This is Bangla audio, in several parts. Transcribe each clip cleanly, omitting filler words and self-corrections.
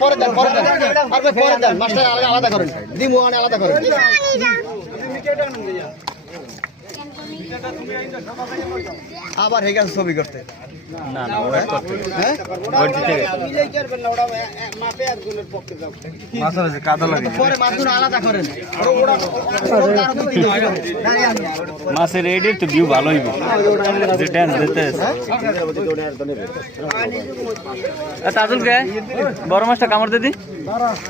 পরে দেন আর পরে দেন মাছটা আলাদা করেন দিমু আলাদা করেন আবার হয়ে গেছে ছবি করতে না না ওয়েট করতে হ্যাঁ ওয়েট দিতে মাছ আছে কাদা লাগে পরে মাছগুলো আলাদা করেন মাছের এডিট তো ভিউ ভালো হইবে যে ড্যান্স দিতে তাজুল কে বড় মাছটা কামড় দে দি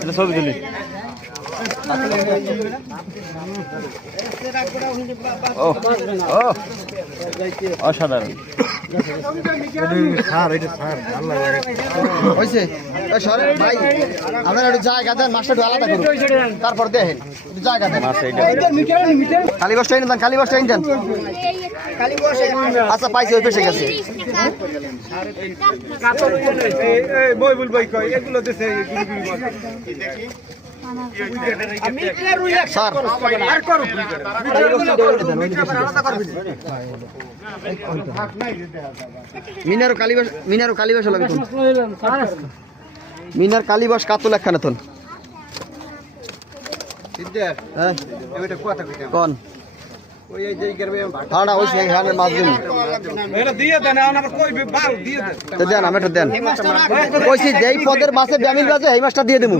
এটা ছবি তুলি ও ও অসাধারণ হয়েছে ভাই আপনারা একটু জায়গা দেন মাছটা একটু আলাদা করুন তারপর দেখেন একটু জায়গা দেন কালী বসটা এনে দেন কালী বসটা এনে দেন আচ্ছা পাইছি ওই পেশে গেছে স্যার মিনার কালীবাস লাগে মিনার কালীবাস কাতল একখানে তন কোন যেই পদের মাছে ব্যামিল বাজে এই মাছটা দিয়ে দেবো